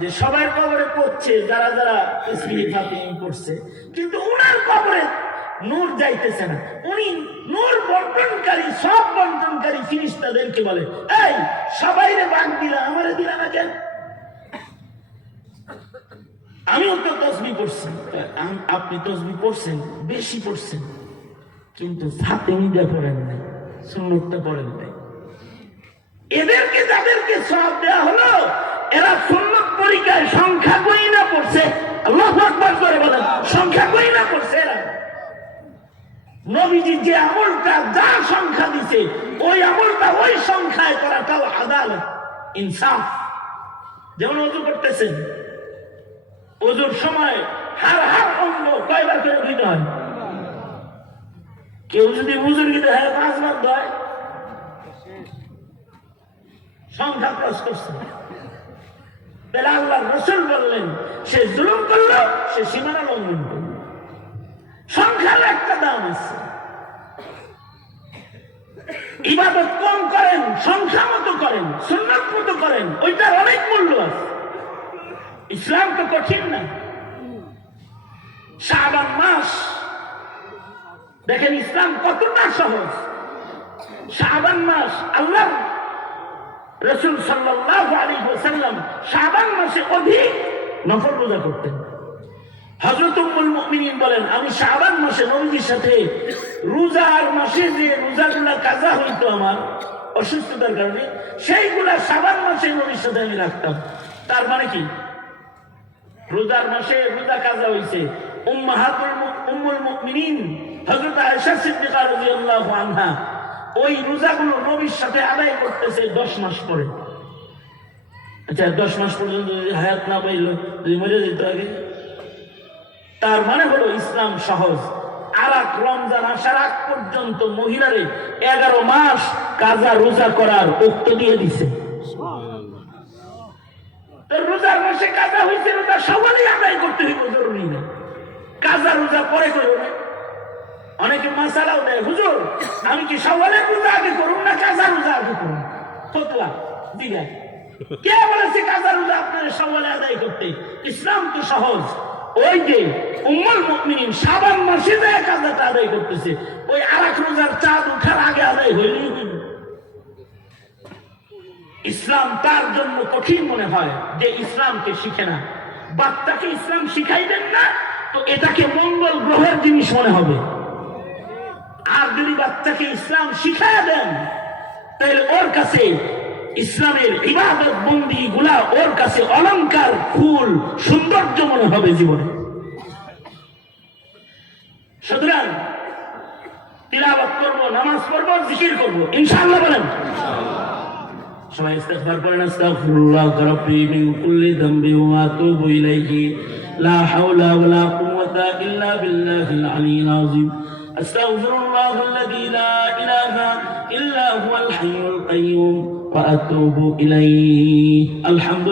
যে সবাই কবরে পড়ছে যারা যারা তাসবিহ ফাতিহা পড়ছে, কিন্তু উনার কবরে নূর যাইতেছে না। উনি নূর বন্টনকারী, সব বন্টনকারী ফিরিস্তাদেরকে বলে, এই সবাইরে ভাগ দিলা, আমারে দিলা না কেন? আমিও তো তাসবিহ পড়ছি। আপনি তাসবিহ পড়ছেন, বেশি পড়ছেন, কিন্তু ফাতিহা পড়েন নাই, সুন্নতটা পড়েন নাই। এদেরকে যাদেরকে সওয়াব দেওয়া হলো, এরা সুন্নত তরিকায় সংখ্যা গণনা পড়ছে। আল্লাহু আকবার করে বলেন, সংখ্যা গণনা পড়ছে এরা। নবীজি যে আমলটা যা সংখ্যা দিছে, ওই আমলটা ওই সংখ্যায় করাটাও আদালত, ইনসাফ। যেমন ওযু করতেছেন, ওযুর সময় হার হার অঙ্গ কয়বার করে ধুইতে হয়? কেউ যদি বুজুর্গিতে হয় 5 বার ধয়, সংখ্যা ক্রস করছে। তাহলে আল্লাহর রাসূল বললেন, সে জুলুম করলো, সে সীমানা লঙ্ঘন করলো। সংখ্যার একটা দাম আছে। ইবাদত কম করেন, সংখ্যা মতো করেন, সুন্নাত মতো করেন, ওইটার অনেক মূল্য আছে। ইসলাম তো কঠিন না। শাবান মাস দেখেন ইসলাম কতটা সহজ। শাবান মাস, আল্লাহ রাসূল সাল্লাল্লাহু আলাইহি ওয়াসাল্লাম শাবান মাসে অধিক নফল রোজা করতেন। হযরত উম্মুল মুমিনিন বলেন, আমি শাবান মাসে নবীজির সাথে রোজার মাসে যে রোজাগুলা কাজা হইতো আমার অসুস্থতার কারণে, সেইগুলা শাবান মাসে নবীর সাথে আমি রাখতাম। তার মানে কি? রোজার মাসে রোজা কাজা হইছে। উম্মুল মুমিনিন হযরত আয়েশা সিদ্দিকা রাদিয়াল্লাহু আনহা ওই রোজাগুলো নবীর সাথে আদায় করতেছে 10 মাস পরে। আচ্ছা, 10 মাস পর্যন্ত যদি হায়াত না পাইল, যদি মরে যেত আগে। তার মানে হলো ইসলাম সহজ। আর রমজান আসার আগ পর্যন্ত মহিলারে 11 মাস কাজা রোজা করার উক্ত দিয়ে দিছে। রোজার মাসে কাজা হয়েছে, রোজা সবারই আদায় করতে হইব, জরুরি না। কাজা রোজা পরে করো না। অনেকে মাসালাও দেয়, হুজুর আমি কি সওয়ালের রোজা আগে করুন না কাজা রোজা আগে করুন? ফতোয়া দিলে কে বলেছে কাজা রোজা আপনার সওয়ালে আদায় করতে? ইসলাম তো সহজ। ওই যে উম্মুল মুমিনিন শাবান মাসে যায় কাজাটা আদায় করতেছে, ওই আরেক রোজার চাঁদ ওঠার আগে আদায় হইলেই হইল। ইসলাম তার জন্য কঠিন মনে হয় যে ইসলামকে শিখে না। বাচ্চাকে ইসলাম শিখাইবেন না তো এটাকে মঙ্গল গ্রহের জিনিস মনে হবে। আর যদি বাচ্চাকে ইসলাম শিখাইয়া দেন, তাহলে ওর কাছে ইসলামের ইবাদত বন্দি গুলা ওর কাছে অলংকার, ফুল, সৌন্দর্য মনে হবে জীবনে। সুতরাং তিলাওয়াত করব, নামাজ পড়ব, জিকির করব, ইনশাআল্লাহ বলেন। সবাই ইস্তিগফার করেন, আস্তাগফিরুল্লাহ রাব্বি মিন কুল্লি যামবি ওয়া আতুবু ইলাইহি, লা হাওলা ওয়ালা কুওয়াতা ইল্লা বিল্লাহিল আলিয়্যিল আযীম। আস্তাগফিরুল্লাহাল্লাযী লা ইলাহা ইল্লা হুয়াল হাইয়ুল কাইয়্যুম ওয়া আতুবু ইলাইহি। আলহামদুলিল্লাহ।